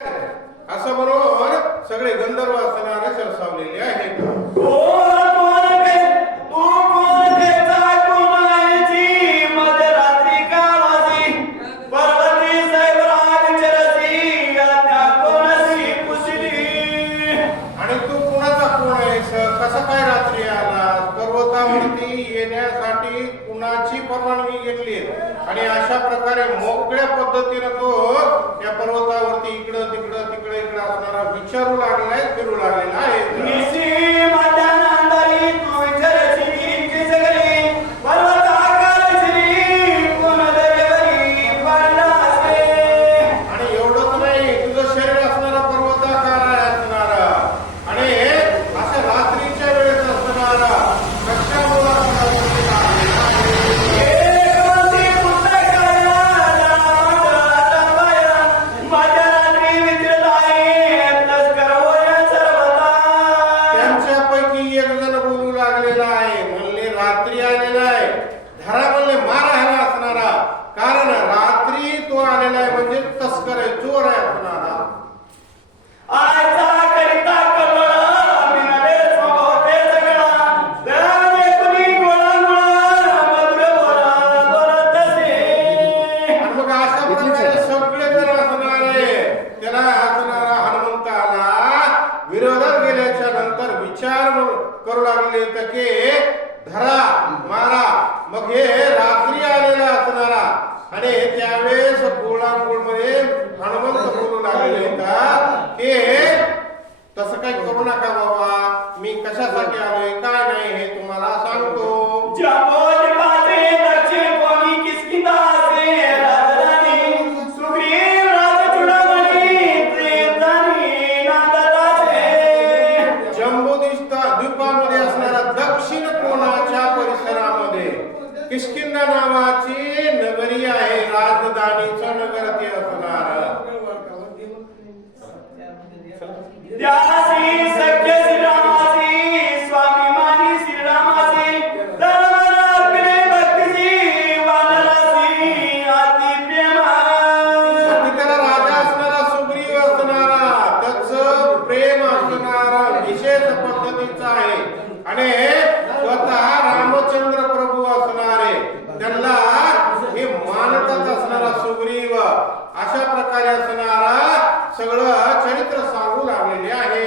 असं म्हणून सगळे गंधर्व असणारे सरसावलेले आहेत. आणि तू कुणाचा कोण आहेस? कसा काय रात्री आलास? पर्वतावरती येण्यासाठी कुणाची परवानगी घेतली? आणि अशा प्रकारे मोकळ्या पद्धतीने तो या पर्वतावरती इकडं तिकडं तिकडे इकडं असणारा विचारू लागलाय, फिरू लागलेला आहे. आणि एवढंच नाही, तुझं शरीर असणारा पर्वताकार असणारा आणि असं रात्रीच्या वेळेस असणारा कशामुळे रात्री आलेला आहे. धरा म्हणले मारायला असणारा, कारण रात्री तो आलेला आहे म्हणजे तस्कर आहे, चोर आहे असणारा. मग अशा प्रकारे सगळे जण असणार आहे. त्याला असणारा हनुमंताला विरोधात गेल्याच्या नंतर विचार करू लागले की धरा मारा. मग हे रात्री आलेला असणारा आणि त्यावेळेस गोळांगोळ मध्ये हनुमंत बोलू लागले होता की तसं काही करू नका बाबा, मी कशासाठी आलोय काय नाही हे तुम्हाला सांगतो. द्वीपामध्ये असणारा दक्षिण कोणाच्या परिसरामध्ये किष्किंधा नावाची नगरी आहे, राजधानीचं नगर ते असणार. त्याला राजा असणारा, सुग्रीव असणारा, त्याचं प्रेम असणारा विशेष पद्धतीचा आहे. आणि स्वतः रामचंद्र प्रभू असणारे त्यांना हे मानतात असणारा सुग्रीव, अशा प्रकारे असणारा सगळं चरित्र सांगू लागलेले आहे.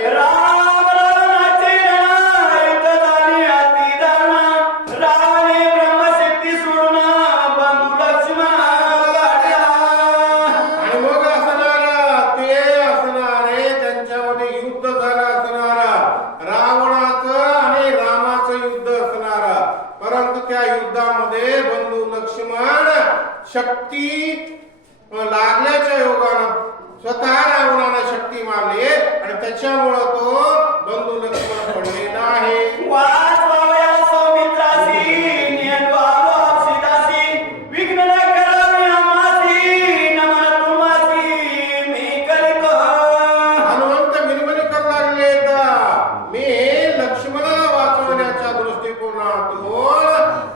आणि मग असणारा ते असणारे त्यांच्यामध्ये युद्ध झालं असणारा, रावणाचं आणि रामाचं युद्ध असणारा. परंतु त्या युद्धामध्ये बंधू लक्ष्मण शक्ती लागल्याच्या योगानं स्वतः रावणाला शक्ती मारली आणि त्याच्यामुळे तो बंधू लक्ष्मण पडलेला आहे. हनुमंत विनवणी करू लागले, मी लक्ष्मणाला वाचवण्याच्या दृष्टिकोनातून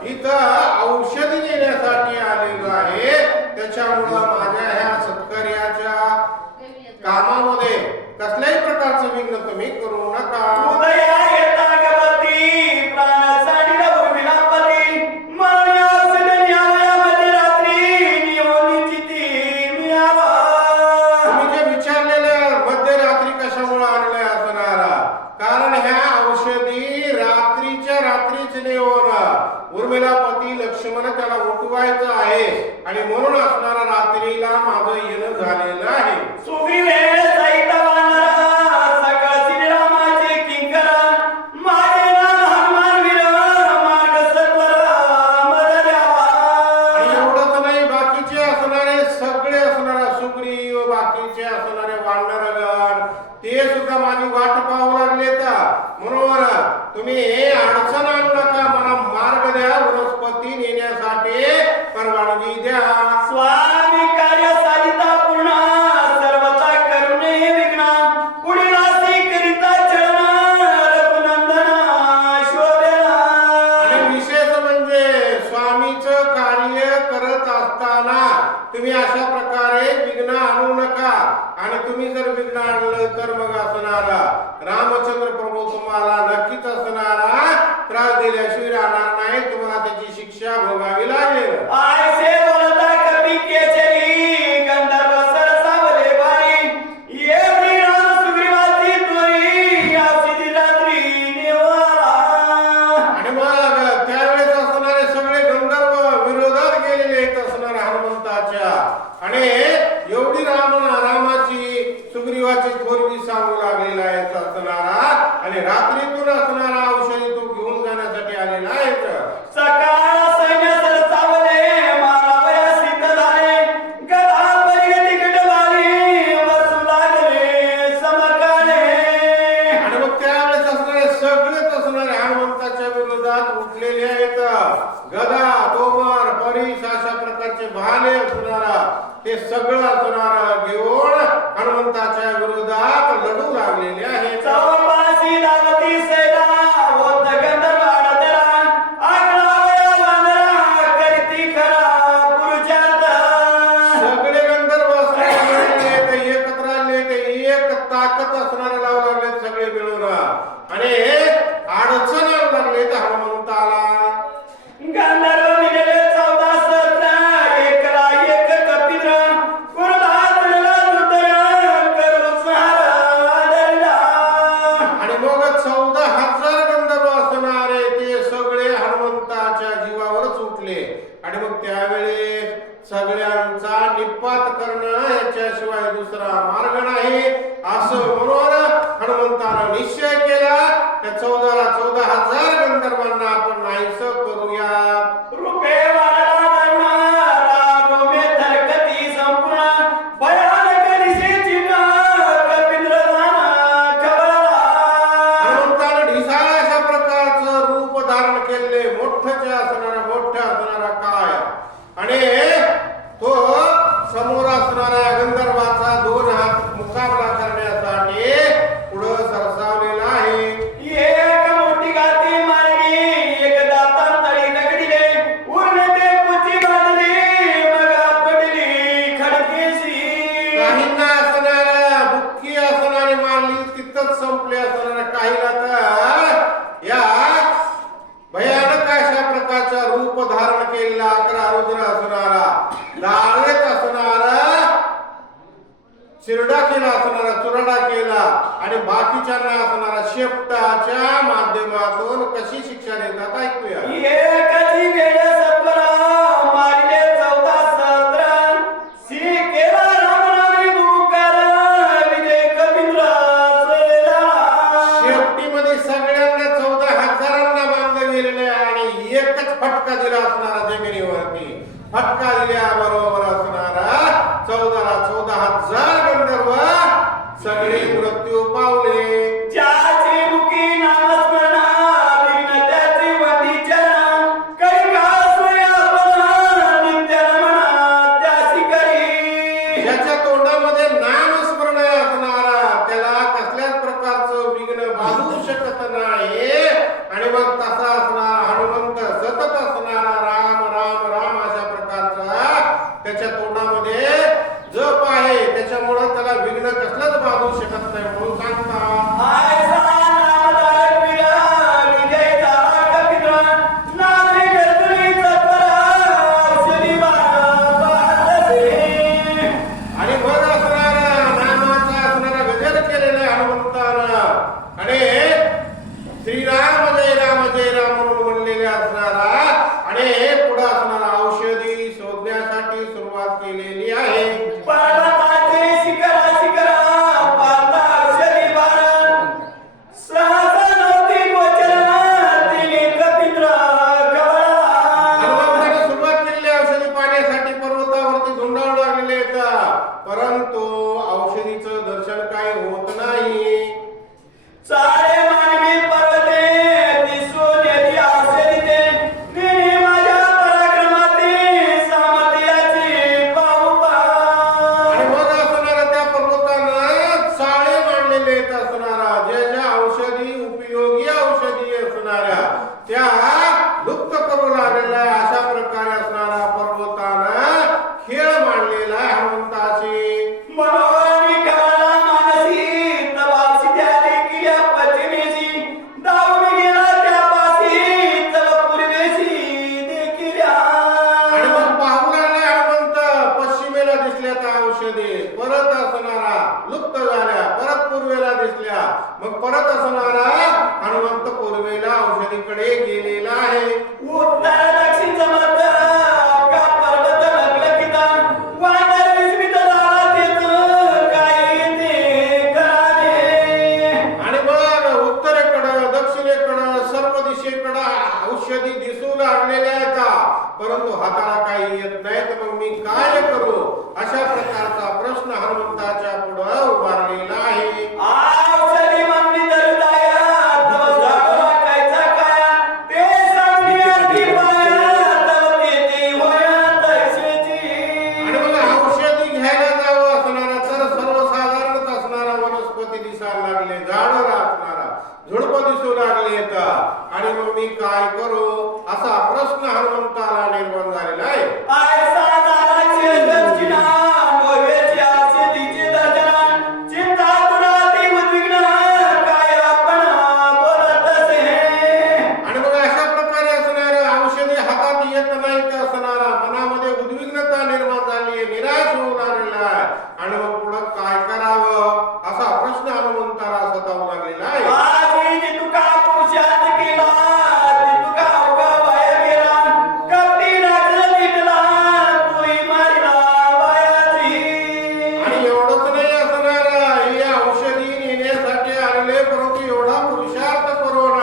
इथं औषधी देण्यासाठी आलेलो आहे. त्याच्यामुळं माझ्या ह्या सत्कार्याच्या कामामध्ये कसल्याही प्रकारचं विघ्न तुम्ही करू नका. तुम्ही जे विचारलेलं मध्यरात्री कशामुळे आणलंय असणारा, कारण ह्या औषधी रात्रीच्या रात्रीच नेऊन उर्मिलापती लक्ष्मण त्याला उठवायचं आहे आणि म्हणून असणारा रात्रीला माझं येणं झालेलं आहे. आणि एवढंच नाही, बाकीचे असणारे सगळे असणारा सुग्रीव, बाकीचे असणारे वानरगण ते सुद्धा माझी वाट पाहू लागले. म्हणून तुम्ही अडचण आणू नका, मला मार्ग द्या, वनस्पती नेण्यासाठी परवानगी द्या. स्वामी कार्य साधिता पूर्ण सर्वता करुणे विघ्न पुढील करिता चरण रघुनंदना शोभेला. आणि विशेष म्हणजे स्वामीचं कार्य करत असताना तुम्ही अशा प्रकारे विघ्न आणू नका. आणि तुम्ही जर विघ्न आणलं तर मग असणारा रामचंद्र प्रभू तुम्हाला नक्कीच असणारा त्रास दिल्याशिवाय राहणार नाही, तुम्हाला त्याची शिक्षा भोगावी लागेल. आयसे बोलता कपी केचरी गंधर्व सरसावले बाई एवढी राम सुग्रीवाची तोरी याची रात्री निवारा. आणि मग त्यावेळेस असणारे सगळे गंधर्व विरोधात गेलेले आहेत असणाऱ्या हनुमंताच्या. आणि एवढी रामाची सुग्रीवाची थोरवी सांगू लागलेला आहे असणारा. आणि रात्रीतून असणारा औषधी तो घेऊन जाण्यासाठी आलेला आहे. सकाळ सैन्य सरसावले मारावया सिद्ध झाले गदा परिगती गडवाली वसू लागले समकाळे. आणि मग त्यावेळेस असणारे सगळेच असणारे हनुमंताच्या विरोधात उठलेले आहेत. गदा तोमर परीस अशा प्रकारचे भाले असणारा ते सगळं असणारा घेऊन हनुमंताच्या विरोधात लढू लागलेले आहेत. चौपासी दावती सैदा होत गंधर्व आडतेरा आगळावया वानरा करीती खरा पुरुषार्थ. सगळे गंधर्व असणारे ते एकत्र आले, ते एक ताकद असणारे लावू लागले सगळे मिळून. आणि अडचण येऊ लागले हनुमंताला. गंधर्व मिळाले 14 सहस्र एकला एक कपिद्र कुरला तुला दुतरा करू सहारा दरडा. आणि मग 14,000 गंधर्व असणारे ते सगळे हनुमंताच्या जीवावरच उठले. आणि मग त्यावेळी सगळ्यांचा निपात करणं याच्याशिवाय दुसरा मार्ग नाही असं म्हणून हनुमंतानं निश्चय केला. त्या 14,000 गंधर्वांना आपण नाहीसं करूया. रुपे वाढला धर्मा रोमे थरकती संपूर्ण भयानक दिशेची कपिंद्र जाना खबरला. हनुमंतानं ढिसाळ अशा प्रकारचं रूप धारण केले, मोठ्याच्या असणारा काय. आणि तो समोर असणाऱ्या गंधर्वाचा 2 हात मुकाबला करण्यासाठी पुढं सरसावलेला आहे. एक मोठी गाती मारली एक दातांतळी दगडीले उरले ते पुची बांधली मग पडली खडकेशी. काहींना असणाऱ्या बुक्की असणारी मारली, तिथंच संपले असणाऱ्या. काहीला तर या भयानक अशा प्रकारचा रूप धारण केलेला 11 रुद्र असणारा, लाळेत असणारा, चिरडा केला असणारा, चुरडा केला. आणि बाकीच्यांना असणारा शेपटाच्या माध्यमातून कशी शिक्षा देतात ऐकूया. एकची वेळ सत्वरा मारले 14 सहस्र सी केला रामनामी बुकार विजय कपिंद्र सेला. शेपटीमध्ये सगळ्यांना 14,000 बांधलं गेलेले आणि एकच फटका दिला असणारा जमिनीवरती. फटका दिल्याबरोबर असणारा 14,000 गंधर्व सगळे मृत्यू पावले. ज्याची मुखी नामस्मरणा विघ्न त्याची वंदीच्या करी कासया नित्य नमना त्यासी करी. ज्याच्या तोंडामध्ये नामस्मरण असणारा त्याला कसल्याच प्रकारचं विघ्न बाधू शकत नाही. आणि मग तसा असणारा हनुमंत सतत असणारा राम राम राम अशा प्रकारचा त्याच्या तोंडामध्ये जप आहे, त्याच्यामुळे त्याला विघ्न कसलंच बाधू शकत नाही म्हणून सांगतात. आयसा नामधारक विरा विजय झाला कपिंद्र नामे गर्दुनी सत्वरा औषधी बाळाचे. आणि मग असणारा नामाचा असणारा गजर केलेला हनुमंतानं. आणि श्रीराम जय राम म्हणून म्हणलेले असणारा आणि पुढे असणारा औषधी शोधण्यासाठी सुरुवात केलेली आहे. पर्वताचे शिखरा शिखरा पाहता औषधी बाळ लुप्त झाल्या, परत पूर्वेला दिसल्या. मग परत असणारा हनुमंत पूर्वेला औषधीकडे गेलेला आहे. उत्तर दक्षिण जमत का पर्वत लखलखित वानर विस्मित झाला तेच काय ते करावे. आणि मग उत्तरेकडं दक्षिणेकडं सर्व दिशेकडं औषधी दिसू लागलेल्या आहेत, परंतु हाताला काही येत नाही. तर मग मी काय करू, अशा प्रकारचा प्रश्न हनुमंताच्या पुढे उभारलेला आहे. औषधी म्हणली तर दया तव झाड वाकायचा काय ते सांगण्याची पाया तव ते होया तैसेची. आणि मग औषधी घ्यायला जावं असणारा तर सर्वसाधारणच असणारा वनस्पती दिसायला लागले, झाडं असणारा झुडप दिसू लागले. आणि मग मी काय करू, असा प्रश्न हनुमंताला निर्माण झालेला आहे. ऐसा नावाचे दक्षिणा नोव्हेचे औषधीचे दर्शना चिंता तुराती उद्विग्न काय आपण बोलत असे. आणि मग अशा प्रकारे असणारा औषधी हातात येत नाही तर असणारा मनामध्ये उद्विग्नता निर्माण झाली, निराश होऊन आलेला आहे. आणि मग पुढे काय करावं, असा प्रश्न हनुमंताला सतावू लागलेला आहे. आजी जी तुका पुरुषात केला जी तुका उगा वाया गेला कपटी राखलं नीटला तोही मारिला वायाची. आणि एवढंच नाही असणारा, ही औषधी नेण्यासाठी आलेले, परंतु एवढा पुरुषार्थ करून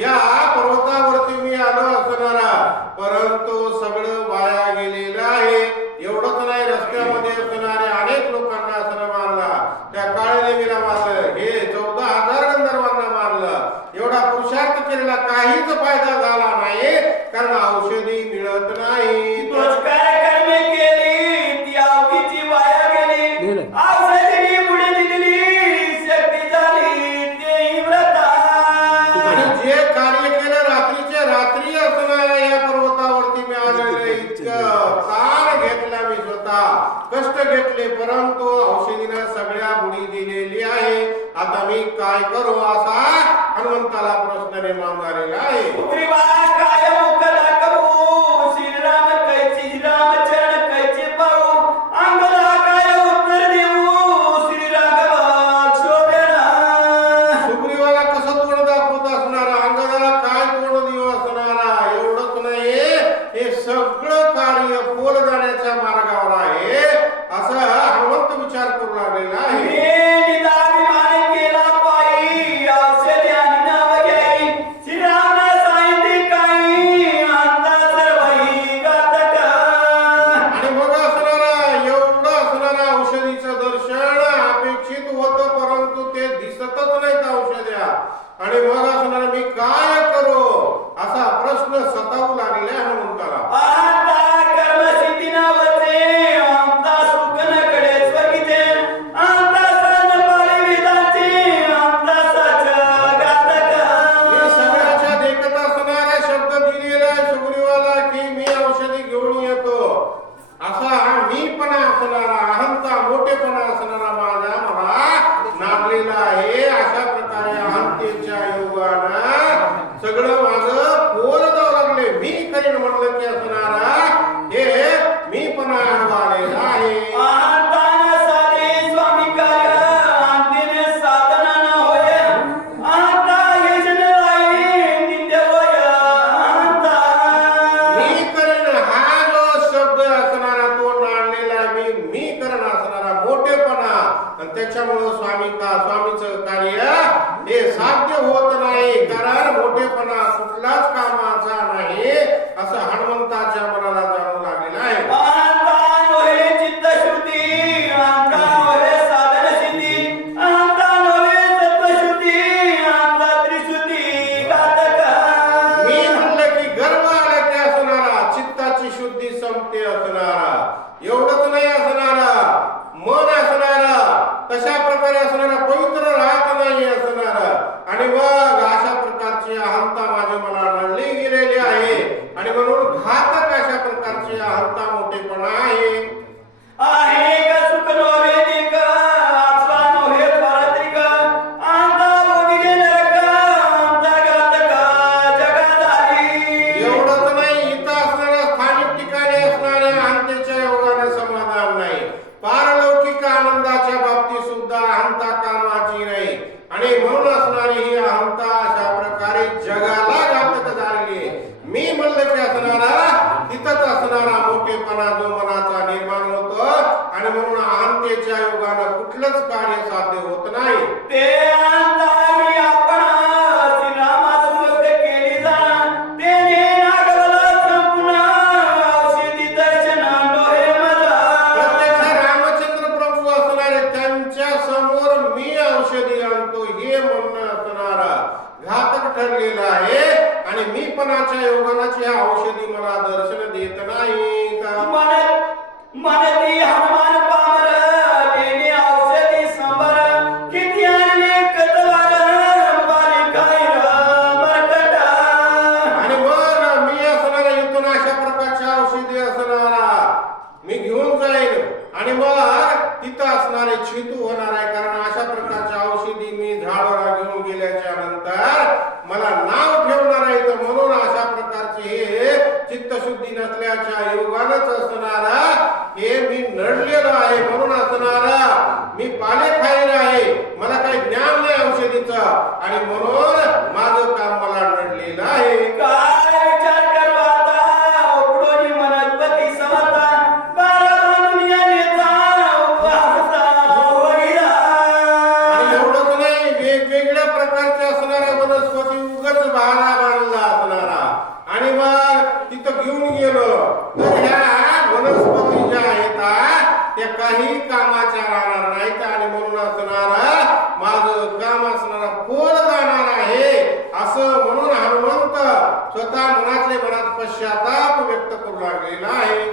या पर्वतावरती मी आलो असणारा, परंतु सगळं वाया गेलेलं आहे. एवढंच नाही, रस्त्यामध्ये असणारे अनेक लोकांना असणं मारला, त्या काळनेमीला मारलं, हे 14,000 गंधर्वांना मारलं. एवढा पुरुषार्थ केलेला काहीच फायदा झाला नाही, कारण औषधी मिळत नाही. तोच काय कर्मे केली ती आवडीची वाया गेली. औषधी पुढे दिलेली शक्ती झाली तेही व्रता. आणि जे कार्य केलं रात्रीच्या रात्री असणाऱ्या या पर्वतावरती मी आलेले, इतकं ताण घेतला मी स्वतः, कष्ट घेतले, परंतु औषधीनं सगळ्या बुडी दिलेली आहे. आता मी काय करू, असा हनुमंताला प्रश्न निर्माण झालेला आहे. सुग्रीवा काय मुख दाखवू श्रीराम कैची रामचरण कैचे पाहू अंगला काय उत्तर देऊ श्रीराघवा शोभेना. सुग्रीवाला कसं तोंड दाखवत असणारा, अंगदाला काय तोंड देऊ असणारा. एवढंच नाही, हे सगळं कार्य पोल जाण्याच्या मार्गावर आहे, असं हनुमंत विचार करू लागलेला आहे. मी निदाभिमान केला पायी औषधी आणि नाव घ्याई श्रीरामना सांगितले काही आता सर्वही घातक. आणि मग असणारा एवढं असणारा औषधीचं दर्शन अपेक्षित होतं, परंतु ते दिसतच नाहीत औषध्या. आणि मग असणारा मी काय करू, असा प्रश्न सतावू लागलेला हनुमंताला. आता कर्मसिद्धी नावाचे आमचा सुख न कडे स्वर्गीचे आमचा सन पाळी वेदांचे आमचा साच घातक. मी सगळ्याच्या देखत असणारा शब्द दिलेला सुग्रीवाला की मी औषधी घेऊन येतो, असा मीपणा असणारा, अहंता मोठेपणा असणारा माझा मला नागलेला आहे. अशा प्रकारे अहंतेच्या योगानं सगळं माझं पोल जाऊ लागले. मी करीन म्हणलं की असणारा हे मीपणा आलेला आहे. आतान साधे स्वामी कार्य अंतिने साधना न होय आता यजन आई नित्य होय आता. मी करीन हा जो शब्द असणारा तो नाडलेला मी करण असणारा मोठेपणा, आणि त्याच्यामुळं स्वामीचं कार्य हे साध्य होत नाही, कारण मोठेपणा कुठलाच कामाचा नाही, असं हनुमंताच्या मनाला जाणू लागलेलं आहे. आता नोहे चित्तशुद्धी आता नोहे साधन सिद्धी आता नोहे सत्वशुद्धी आता त्रिशुद्धी घातक. मी म्हणलं की गर्व आला की असणारा चित्ताची शुद्धी संपते असणारा, एवढंच नाही असणारा मन असणारा तशा प्रकारे असणारा पवित्र राहत नाही असणारा. आणि मग अशा प्रकारची अहंता माझ्या मनाला नडली गेलेली आहे, आणि म्हणून घातक अशा प्रकारची अहंता मोठेपणा आहे. आहे का सुख नोहे देक आत्मा नोहे पारत्रिक आता भोगिले नरक आता घातक जगाधारी. एवढंच नाही, इथं असणाऱ्या स्थानिक ठिकाणी असणाऱ्या अहंतेच्या योगाने समाधान नाही, पारलौकिक आनंदाच्या बाबतीत आणि म्हणून असणारी ही अहंता अशा प्रकारे जगाला घातक झालेली आहे. मी म्हणलं की असणारा तिथंच असणारा मोठेपणा जो मनाचा निर्माण होतो आणि म्हणून अहंतेच्या योगानं कुठलंच कार्य साध्य होत नाही. ते अंतावी आपण श्रीरामासमोर केली जाण तेने नागवला संपूर्ण औषधी दर्शन डोळे मला. प्रत्यक्ष रामचंद्र प्रभू असणारे त्यांच्या समोर मी औषधी आणतो हे म्हणणं असणारा घातक ठरलेलं आहे आणि मीपणाच्या योगानाची ह्या औषधी मला दर्शन देत नाही. मनती हनुमान पामर तेने औषधी संबर किती आणले कतवार बालिकाय मरकटा. आणि मग मी असणारा इथून अशा प्रकारच्या औषधी असणारा मी घेऊन जाईल आणि मग तिथं असणारे चितू होणार आहे. कारण अशा प्रकारच्या औषधी मी झाडाला घेऊन गेल्याच्या नंतर मला नाव ठेवणार आहे. तर म्हणून अशा प्रकारचे हे चित्तशुद्धी नसल्याच्या योगानच असणारा हे मी नडलेलो आहे. म्हणून असणारा मी पाले खाईल आहे. मला काही ज्ञान नाही औषधीचं आणि म्हणून माझं काम मला नडलेलं आहे. काय विचार करू आता उकडोनी मनस्पती समता बारा दुनियाने आणि एवढंच नाही, वेगवेगळ्या प्रकारचे असणाऱ्या वनस्पती उगत बहारा बांधला असणारा आणि मग तिथं घेऊन गेलो तर ह्या वनस्पती ज्या आहेत त्या काही कामाच्या राहणार नाहीत आणि म्हणून असणारा माझं काम असणारा खोल जाणार आहे असं म्हणून हनुमंत स्वतः मनातले मनात पश्चाताप व्यक्त करू लागलेला आहे.